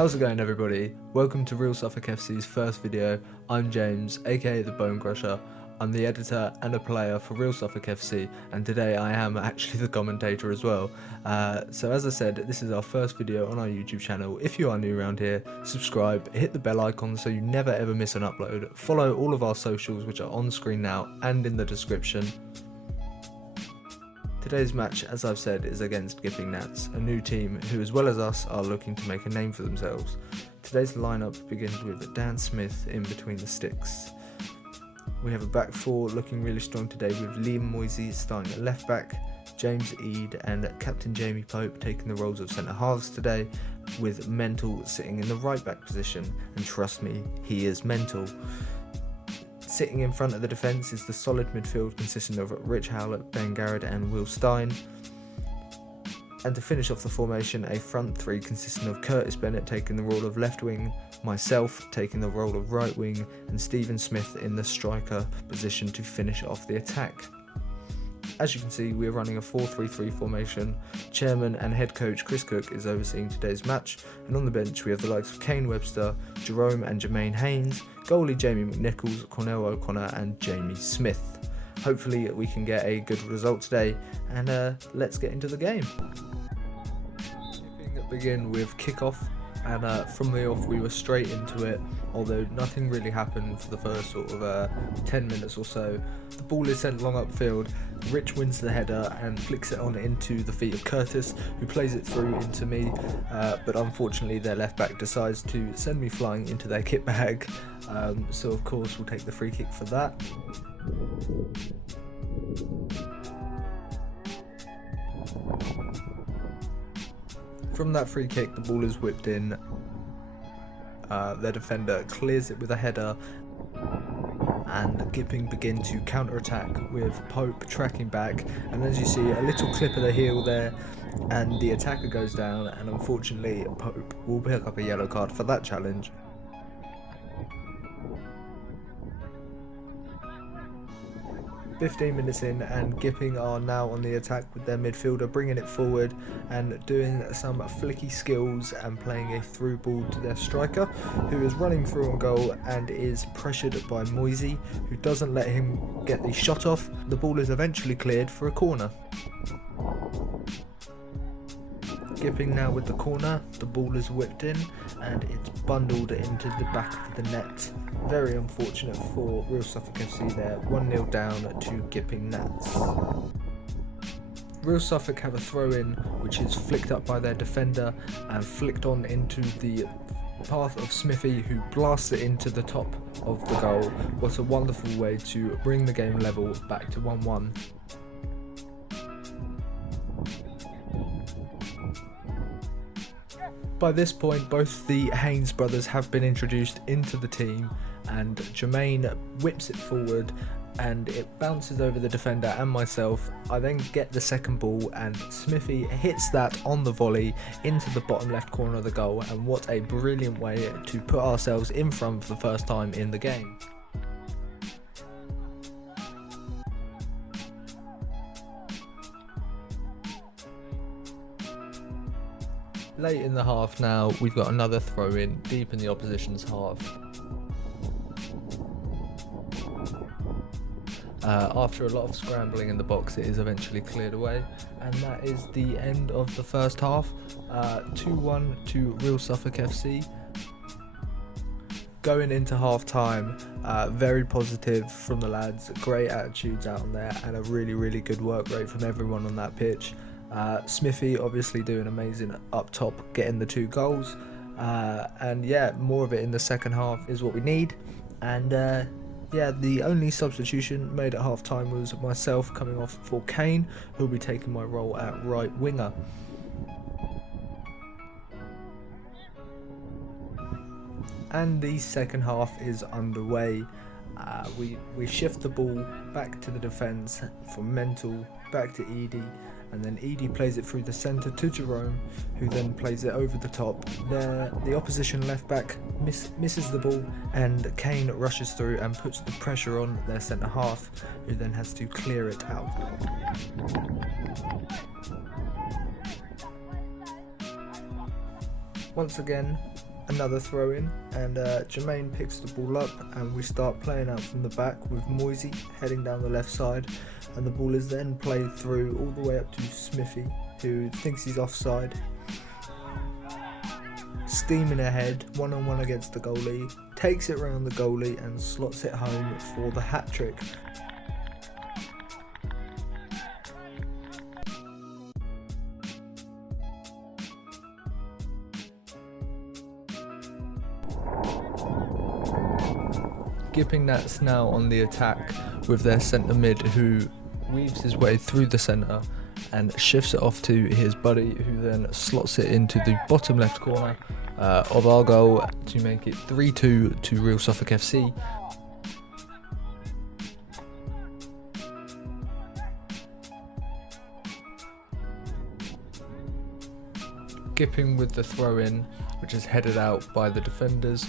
How's it going, everybody? Welcome to Real Suffolk FC's first video. I'm James, aka the Bone Crusher. I'm the editor and a player for Real Suffolk FC, and today I am actually the commentator as well. So as I said, this is our first video on our YouTube channel. If you are new around here, subscribe, hit the bell icon so you never ever miss an upload. Follow all of our socials, which are on screen now and in the description. Today's match, as I've said, is against Gipping Gnats, a new team who, as well as us, are looking to make a name for themselves. Today's lineup begins with Dan Smith in between the sticks. We have a back four looking really strong today, with Liam Moisey starting at left back, James Eade and Captain Jamie Pope taking the roles of centre halves today, with Mental sitting in the right back position, and trust me, he is mental. Sitting in front of the defence is the solid midfield consisting of Rich Howlett, Ben Garrett and Will Stein. And to finish off the formation, a front three consisting of Curtis Bennett taking the role of left wing, myself taking the role of right wing, and Stephen Smith in the striker position to finish off the attack. As you can see, we are running a 4-3-3 formation. Chairman and head coach Chris Cook is overseeing today's match, and on the bench we have the likes of Kane Webster, Jerome and Jermaine Haynes, goalie Jamie McNichols, Cornell O'Connor and Jamie Smith. Hopefully we can get a good result today, and let's get into the game. Begin with kickoff, and from the off we were straight into it, although nothing really happened for the first sort of 10 minutes or so. The ball is sent long upfield, Rich wins the header and flicks it on into the feet of Curtis, who plays it through into me, but unfortunately their left back decides to send me flying into their kit bag, so of course we'll take the free kick for that. From that free kick, the ball is whipped in, their defender clears it with a header, and Gipping begin to counter-attack with Pope tracking back, and as you see, a little clip of the heel there, and the attacker goes down, and unfortunately Pope will pick up a yellow card for that challenge. "15 minutes in, and Gipping are now on the attack with their midfielder bringing it forward and doing some flicky skills and playing a through ball to their striker, who is running through on goal and is pressured by Moisey, who doesn't let him get the shot off. The ball is eventually cleared for a corner. Gipping now with the corner, the ball is whipped in and it's bundled into the back of the net. Very unfortunate for Real Suffolk FC there, 1-0 down to Gipping Gnats. Real Suffolk have a throw in which is flicked up by their defender and flicked on into the path of Smithy, who blasts it into the top of the goal. What a wonderful way to bring the game level back to 1-1. By this point, both the Haynes brothers have been introduced into the team, and Jermaine whips it forward and it bounces over the defender and myself. I then get the second ball and Smithy hits that on the volley into the bottom left corner of the goal, and what a brilliant way to put ourselves in front for the first time in the game. Late in the half now, we've got another throw in deep in the opposition's half. After a lot of scrambling in the box, it is eventually cleared away, and that is the end of the first half. 2-1 to Real Suffolk FC. Going into half time, very positive from the lads, great attitudes out on there and a really good work rate from everyone on that pitch. Smithy obviously doing amazing up top, getting the 2 goals, and yeah, more of it in the second half is what we need. And yeah, the only substitution made at half time was myself coming off for Kane, who'll be taking my role at right winger. And the second half is underway. We shift the ball back to the defence from Mental back to Edie, and then Edie plays it through the centre to Jerome, who then plays it over the top. The opposition left back misses the ball, and Kane rushes through and puts the pressure on their centre half, who then has to clear it out. Once again, Another throw in, and Jermaine picks the ball up, and we start playing out from the back with Moisey heading down the left side, and the ball is then played through all the way up to Smithy, who thinks he's offside. Steaming ahead, 1-on-1 against the goalie, takes it round the goalie and slots it home for the hat trick. Gipping Gnats now on the attack with their centre mid, who weaves his way through the centre and shifts it off to his buddy, who then slots it into the bottom left corner of our goal to make it 3-2 to Real Suffolk FC. Gipping with the throw in, which is headed out by the defenders.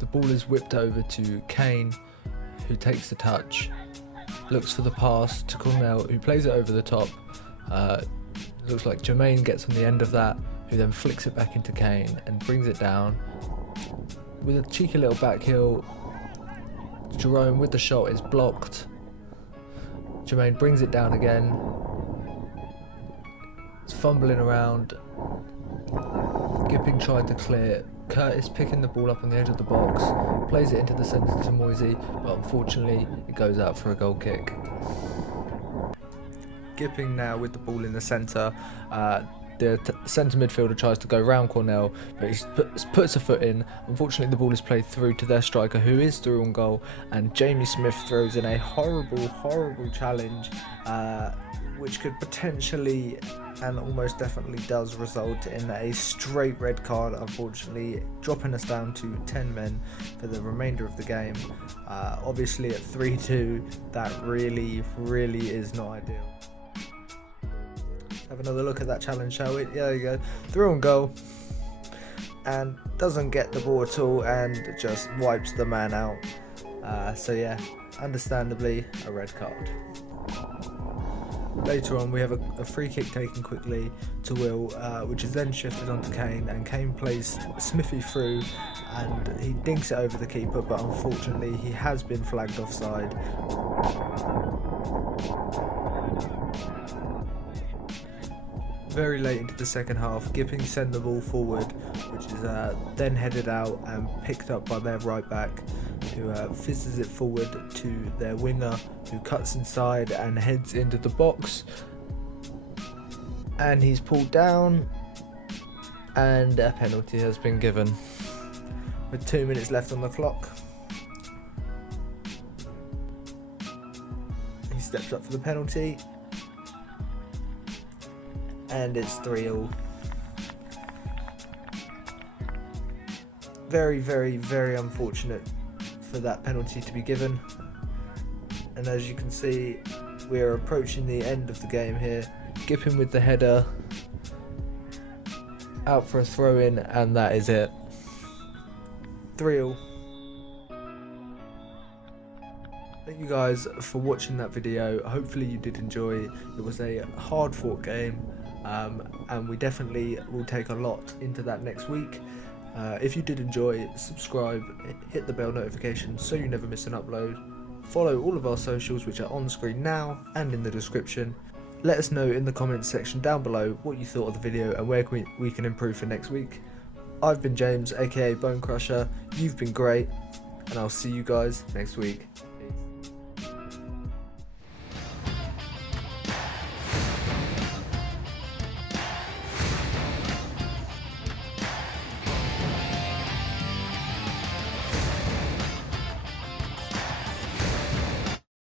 The ball is whipped over to Kane, who takes the touch, looks for the pass to Cornell, who plays it over the top. Looks like Jermaine gets on the end of that, who then flicks it back into Kane and brings it down. With a cheeky little back heel, Jerome with the shot is blocked. Jermaine brings it down again. It's fumbling around. Gipping tried to clear. Curtis picking the ball up on the edge of the box, plays it into the centre to Moisey, but unfortunately it goes out for a goal kick. Gipping now with the ball in the centre. The centre midfielder tries to go round Cornell, but he puts a foot in. Unfortunately, the ball is played through to their striker, who is through on goal, and Jamie Smith throws in a horrible challenge, which could potentially and almost definitely does result in a straight red card, unfortunately dropping us down to 10 men for the remainder of the game. Obviously at 3-2, that really is not ideal. Have another look at that challenge, shall we? Yeah, there you go. Through on goal, and doesn't get the ball at all and just wipes the man out. So yeah, understandably a red card. Later on, we have a free kick taken quickly to Will, which is then shifted onto Kane, and Kane plays Smithy through, and he dinks it over the keeper, but unfortunately he has been flagged offside. Very late into the second half, Gipping send the ball forward, which is then headed out and picked up by their right back, who fizzes it forward to their winger, who cuts inside and heads into the box, and he's pulled down, and a penalty has been given with 2 minutes left on the clock. He steps up for the penalty, and it's 3-3. Very unfortunate for that penalty to be given, and as you can see, we are approaching the end of the game here. Gipping with the header, out for a throw in, and that is it. 3-3. Thank you guys for watching that video. Hopefully you did enjoy. It was a hard fought game, and we definitely will take a lot into that next week. If you did enjoy, subscribe, hit the bell notification so you never miss an upload. Follow all of our socials, which are on screen now and in the description. Let us know in the comments section down below what you thought of the video and where we can improve for next week. I've been James, aka Bone Crusher. You've been great, and I'll see you guys next week.